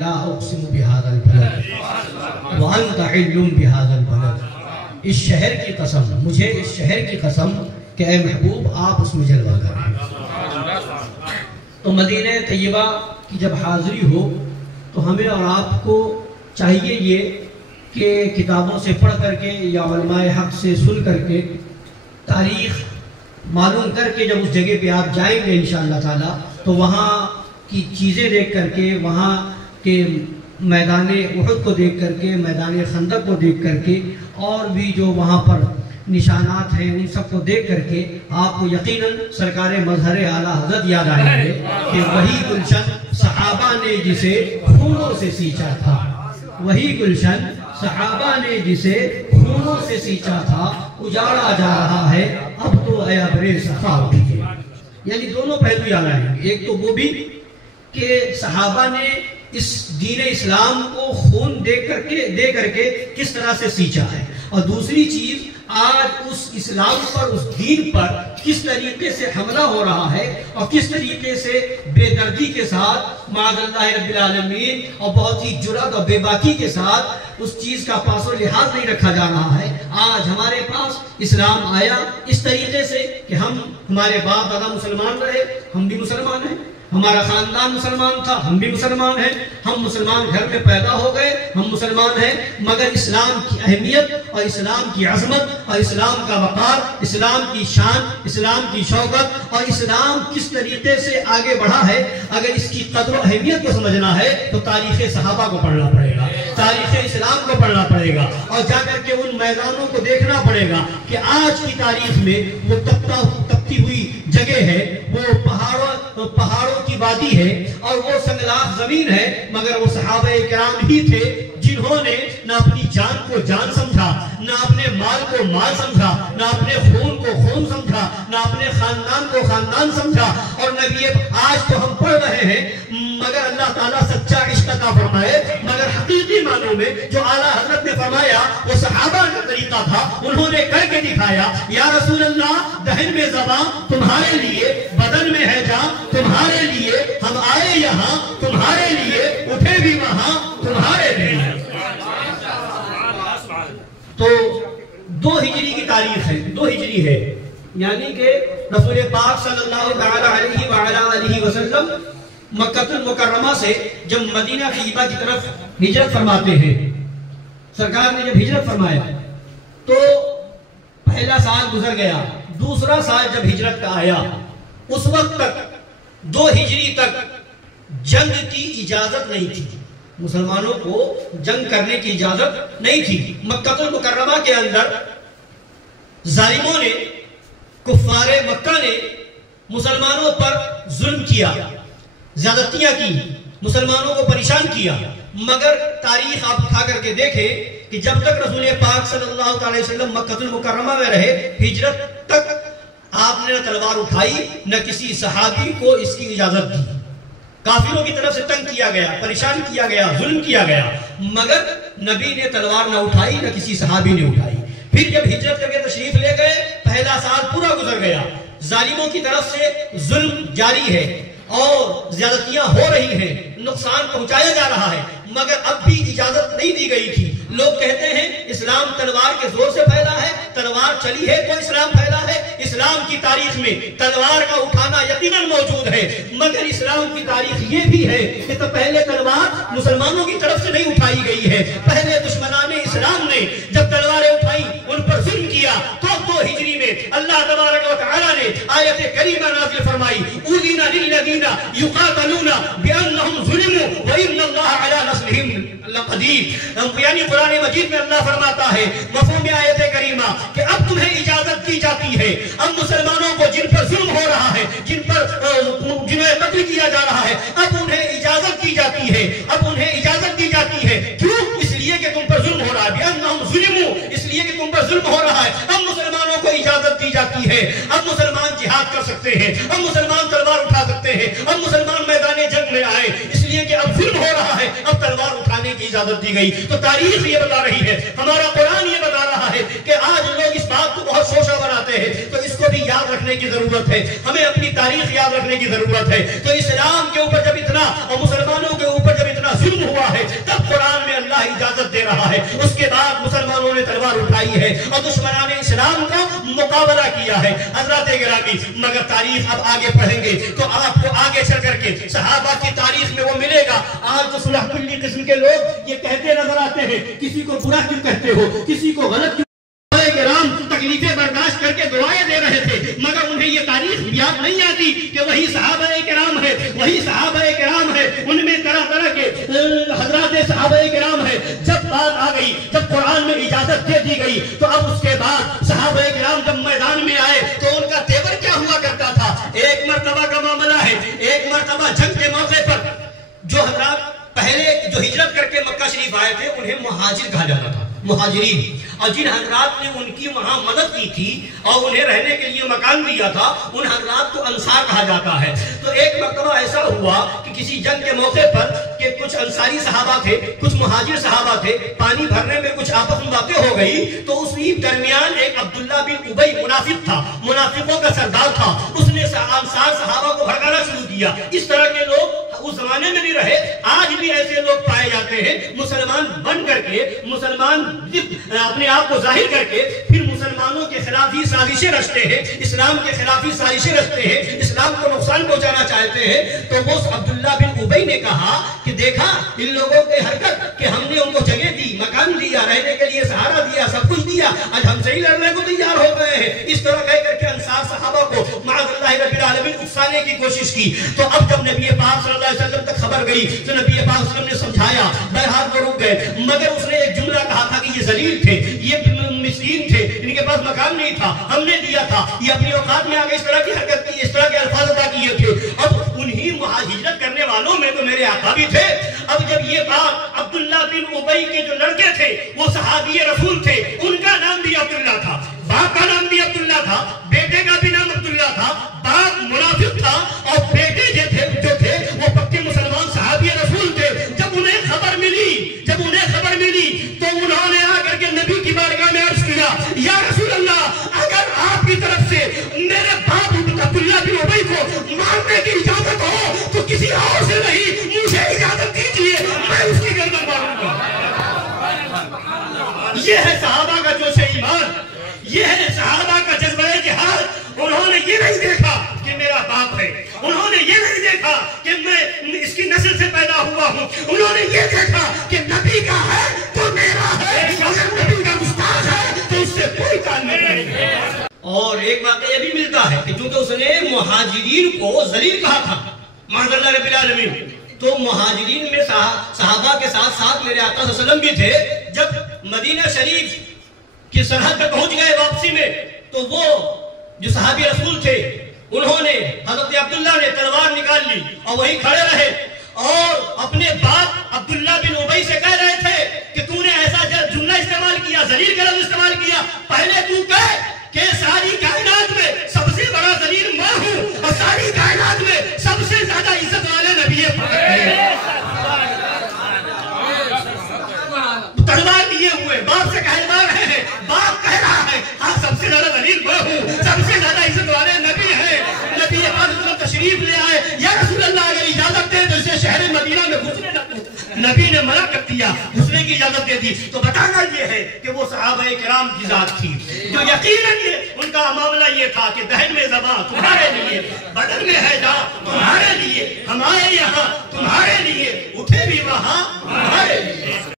لا اقسم بهذا البلد وانت حل بهذا البلد، اس شہر کی قسم، مجھے اس شہر کی قسم کہ اے محبوب آپ اس میں جلوہ کریں۔ تو مدینہ طیبہ کی جب حاضری ہو تو ہمیں اور آپ کو چاہیے یہ کہ کتابوں سے پڑھ کر کے یا علماء حق سے سن کر کے تاریخ معلوم کر کے جب اس جگہ پہ آپ جائیں گے انشاءاللہ تعالی تو وہاں کی چیزیں دیکھ کر کے، وہاں کے میدان احد کو دیکھ کر کے، میدان خندق کو دیکھ کر کے، اور بھی جو وہاں پر نشانات ہیں ان سب کو دیکھ کر کے آپ کو یقیناً سرکار مظہر اعلیٰ حضرت یاد آئیں گے کہ وہی گلشن صحابہ نے جسے خونوں سے سینچا تھا، وہی گلشن صحابہ نے جسے خونوں سے سینچا تھا، اجاڑا جا رہا ہے اب تو اے ابرِ صفا اٹھیے۔ یعنی دونوں پہلو یاد آئیں گے، ایک تو وہ بھی کہ صحابہ نے اس دین اسلام کو خون دے کر کے کس طرح سے سینچا ہے، اور دوسری چیز آج اس اسلام پر، اس دین پر کس طریقے سے حملہ ہو رہا ہے اور کس طریقے سے بے دردی کے ساتھ معاذ اللہ رب العالمین اور بہت ہی جرأت اور بے باکی کے ساتھ اس چیز کا پاس و لحاظ نہیں رکھا جا رہا ہے۔ آج ہمارے پاس اسلام آیا اس طریقے سے کہ ہمارے باپ دادا مسلمان رہے، ہم بھی مسلمان ہیں، ہمارا خاندان مسلمان تھا، ہم بھی مسلمان ہیں، ہم مسلمان گھر میں پیدا ہو گئے، ہم مسلمان ہیں، مگر اسلام کی اہمیت اور اسلام کی عظمت اور اسلام کا وقار، اسلام کی شان، اسلام کی شوکت اور اسلام کس طریقے سے آگے بڑھا ہے، اگر اس کی قدر و اہمیت کو سمجھنا ہے تو تاریخ صحابہ کو پڑھنا پڑے گا، تاریخ اسلام کو پڑھنا پڑے گا، اور جا کر کے ان میدانوں کو دیکھنا پڑے گا کہ آج کی تاریخ میں وہ تپتی ہوئی جگہ ہے، وہ پہاڑوں کی وادی ہے اور وہ سنگلاخ زمین ہے، مگر وہ صحابہ کرام ہی تھے جنہوں نے نہ اپنی جان کو جان سمجھا، نہ اپنے مال کو مال سمجھا، نہ اپنے خون کو خون سمجھا، نہ اپنے خاندان کو خاندان سمجھا، اور نبی آج تو ہم پڑھ رہے ہیں مگر اللہ تعالیٰ سچا عشق عطا فرمائے، مگر حقیقی معنوں میں جو اعلیٰ حضرت نے فرمایا وہ صحابہ کا طریقہ تھا، انہوں نے کر کے دکھایا۔ یا رسول اللہ دہن میں زباں تمہارے لیے، بدن میں ہے جان تمہارے لیے، ہم آئے یہاں تمہارے لیے، اٹھے بھی وہاں تمہارے لیے۔ تو 2 ہجری کی تاریخ ہے، 2 ہجری ہے، یعنی کہ رسول پاک صلی اللہ علیہ وسلم مکہ المکرمہ سے جب مدینہ طیبہ کی طرف ہجرت فرماتے ہیں، سرکار نے جب ہجرت فرمایا تو پہلا سال گزر گیا، دوسرا سال جب ہجرت کا آیا اس وقت تک 2 ہجری تک جنگ کی اجازت نہیں تھی، مسلمانوں کو جنگ کرنے کی اجازت نہیں تھی۔ مکہ المکرمہ کے اندر ظالموں نے، کفار مکہ نے مسلمانوں پر ظلم کیا، زیادتیاں کی، مسلمانوں کو پریشان کیا، مگر تاریخ آپ اٹھا کر کے دیکھیں کہ جب تک رسول پاک صلی اللہ علیہ وسلم مکہ المکرمہ میں رہے، ہجرت تک آپ نے نہ تلوار اٹھائی نہ کسی صحابی کو اس کی اجازت دی۔ کافروں کی طرف سے تنگ کیا گیا، پریشان کیا گیا، ظلم کیا گیا، مگر نبی نے تلوار نہ اٹھائی نہ کسی صحابی نے اٹھائی۔ پھر جب ہجرت کر کے تشریف لے گئے، پہلا سال پورا گزر گیا، ظالموں کی طرف سے ظلم جاری ہے اور زیادتیاں ہو رہی ہیں، نقصان پہنچایا جا رہا ہے، مگر اب بھی اجازت نہیں دی گئی تھی۔ لوگ کہتے ہیں اسلام تلوار کے زور سے پھیلا ہے، تلوار چلی ہے تو اسلام پھیلا ہے۔ اسلام کی تاریخ میں تلوار کا اٹھانا یقیناً موجود ہے، مگر اسلام کی تاریخ یہ بھی ہے کہ تو پہلے تلوار مسلمانوں کی طرف سے نہیں اٹھائی گئی ہے، پہلے دشمنان اسلام نے جب تلواریں اٹھائیں ان پر ظلم کیا تو 2 ہجری میں اللہ تبارک و تعالی نے آیت کریمہ نازل فرمائی، اُذِنَ لِلَّذِينَ يُقَاتَلُونَ بِأَنَّهُمْ ظُلِمُوا وَإِنَّ اللَّهَ عَلَى نَصْرِهِمْ لَقَدِيرٌ۔ یعنی قرآن مجید میں اللہ فرماتا ہے مفہوم آیت کریمہ کہ اب تمہیں اجازت دی جاتی ہے، اب مسلمانوں کو جن پر ظلم ہو رہا ہے، جنہیں قتل کیا جا رہا ہے، اب انہیں اجازت دی جاتی ہے، اب انہیں اجازت دی جاتی ہے۔ کیوں؟ اس لیے کہ تم پر ظلم ہو رہا ہے، بِأَنَّهُمْ ظُلِمُوا، اس لیے کہ تم پر ظلم ہو رہا ہے، اب مسلمانوں کو اجازت دی جاتی ہے، اب مسلمان جہاد کر سکتے ہیں، اب مسلمان تلوار اٹھا سکتے ہیں، اب مسلمان میدان جنگ میں آئے، اس لیے کہ اب ظلم ہو رہا ہے، اب تلوار اٹھانے کی اجازت دی گئی۔ تو تاریخ یہ بتا رہی ہے، ہمارا قرآن یہ بتا رہا ہے کہ آج لوگ اس بات کو بہت شوشہ بناتے ہیں، تو اس کو بھی یاد رکھنے کی ضرورت ہے، ہمیں اپنی تاریخ یاد رکھنے کی ضرورت ہے۔ تو اسلام کے اوپر جب اتنا اور مسلمانوں کے اوپر جب اتنا ظلم ہوا تلوار اٹھائی ہے اور دشمنان اسلام کا مقابلہ کیا ہے۔ حضرات گرامی، مگر تاریخ اب آگے پڑھیں گے تو آپ کو آگے چل کر کے صحابہ کی تاریخ میں وہ ملے گا۔ آج تو صلح کلی قسم کے لوگ یہ کہتے نظر آتے ہیں، کسی کو برا کیوں کہتے ہو، کسی کو غلط کیوں؟ کرام تکلیفیں برداشت کر کے دعائیں دے رہے تھے، مگر انہیں یہ تاریخ یاد نہیں آتی کہ وہی صحابہ کرام ہے، وہی صحابہ کرام ہے، ان میں طرح طرح کے حضرات صحابہ کرام ہے۔ جب بات آ گئی، جب قرآن میں اجازت دے دی گئی تو اب اس کے بعد صحابہ کرام جب میدان میں آئے تو ان کا تیور کیا ہوا کرتا تھا؟ ایک مرتبہ کا معاملہ ہے، ایک مرتبہ جنگ کے موقع پر جو حضرات پہلے جو ہجرت کر کے مکہ شریف آئے تھے انہیں مہاجر کہا جاتا تھا، مہاجرین، اور جن حضرات نے ان کی وہاں مدد کی تھی اور انہیں رہنے کے لیے مکان دیا تھا ان حضرات کو انصار کہا جاتا ہے۔ تو ایک مرتبہ ایسا ہوا کہ کسی جنگ کے موقع پر کہ کچھ انصاری صحابہ تھے، کچھ مہاجر صحابہ تھے، پانی بھرنے میں کچھ آپس میں باتیں ہو گئی تو اسی درمیان ایک عبداللہ بن ابی منافق تھا، منافقوں کا سردار تھا، اس نے انصار صحابہ کو بھڑکانا شروع کیا۔ اس طرح کے لوگ اس زمانے میں نہیں رہے، آج بھی ایسے لوگ پائے جاتے ہیں، مسلمان بن کر کے، مسلمان اپنے آپ کو ظاہر کر کے پھر مسلمانوں کے خلاف ہی سازشیں رچتے ہیں، اسلام کے خلاف ہی سازشیں رچتے ہیں، اسلام کو نقصان پہنچانا چاہتے ہیں۔ تو وہ عبداللہ بن ابی نے کہا کہ دیکھا ان لوگوں کے حرکت کہ ہم نے ان کو جگہ دی، مکان دیا، رہنے کے لیے سہارا دیا، سب کچھ دیا، آج ہم سے ہی لڑنے کو تیار ہو گئے ہیں۔ اس طرح کہہ کر کے انصار صحابہ کو معاذ اللہ رب العالمین اکسانے کی کوشش کی۔ تو اب جب نبی پاک صلی اللہ علیہ وسلم تک خبر گئی تو نبی پاک صلی اللہ علیہ وسلم نے سمجھایا، بہرحال وہ رک گئے، مگر اس نے ایک جملہ کہا تھا کہ یہ ذلیل تھے، یہ مسکین تھے، ان کے پاس مکان نہیں تھا، ہم نے دیا تھا، یہ اپنی اوقات میں آگے اس طرح کی حرکت کی، اس طرح کے الفاظ ادا کیے تھے۔ اب انہی ہجرت کرنے والوں میں تو میرے آقا بھی تھے۔ اب جب یہ بات عبداللہ بن ابی کے جو لڑکے تھے وہ صحابی رسول تھے، ان کا نام بھی عبداللہ تھا، باپ کا نام بھی عبداللہ تھا، بیٹے کا بھی نام عبداللہ تھا، باپ منافق تھا اور بیٹے جو تھے وہ پکے مسلمان صحابی رسول تھے۔ جب انہیں خبر ملی تو انہوں نے آ کر کے نبی کی بارگاہ میں عرض کیا، یا رسول اللہ اگر آپ کی طرف سے میرے باپ عبداللہ بن ابی کو مارنے کی اجازت ہو تو کسی اور سے نہیں، مجھے اجازت دیجیے، میں اس کی گردن ماروں گا۔ یہ ہے صحابہ کا جوش ایمان، یہ ہے صحابہ کا جذبہ جہاد۔ انہوں نے یہ نہیں دیکھا کہ میرا باپ ہے، انہوں نے یہ نہیں دیکھا کہ میں اس کی نسل سے پیدا ہوا ہوں، انہوں نے یہ دیکھا کہ نبی کا ہے تو میرا ہے، اگر نبی کا گستاخ ہے تو اس سے کوئی تعلق نہیں۔ اور ایک بات یہ بھی ملتا ہے کہ چونکہ اس نے مہاجرین کو ذلیل کہا تھا معاذ اللہ رب العالمین، تو مہاجرین میں صحابہ کے ساتھ ساتھ میرے آقا صلی اللہ علیہ وسلم بھی تھے۔ جب مدینہ شریف کی سرحد پہ پہنچ گئے واپسی میں تو وہ جو صحابی رسول تھے انہوں نے حضرت عبداللہ نے تلوار نکال لی اور وہی کھڑے رہے اور اپنے باپ عبداللہ بن ابی سے کہہ رہے تھے کہ تو نے ایسا جملہ استعمال کیا، ذلیل کا لفظ استعمال کیا، پہلے تو کہہ کہ ساری کائنات میں سب سے بڑا ذلیل میں ہوں اور ساری کائنات میں سب سے زیادہ عزت والے نبی تلوار لیے ہوئے باپ سے کہلوا رہے ہیں، باپ کہہ رہا ہے ہاں سب سے زیادہ ذلیل میں ہوں، سب سے زیادہ عزت والے نبی ہیں۔ نبی پاک تشریف لے آئے، یا رسول اللہ اگر اجازت دے تو اسے شہر مدینہ میں گھسنے نہ دو۔ نبی نے منع کر دیا، گھسنے کی اجازت دے دی۔ تو بتانا یہ ہے کہ وہ صحابہ کرام کی ذات تھی جو یقیناً ان کا معاملہ یہ تھا کہ دہن میں زباں تمہارے لیے، بدن میں ہے جان تمہارے لیے، ہمارے یہاں تمہارے لیے، اٹھے بھی وہاں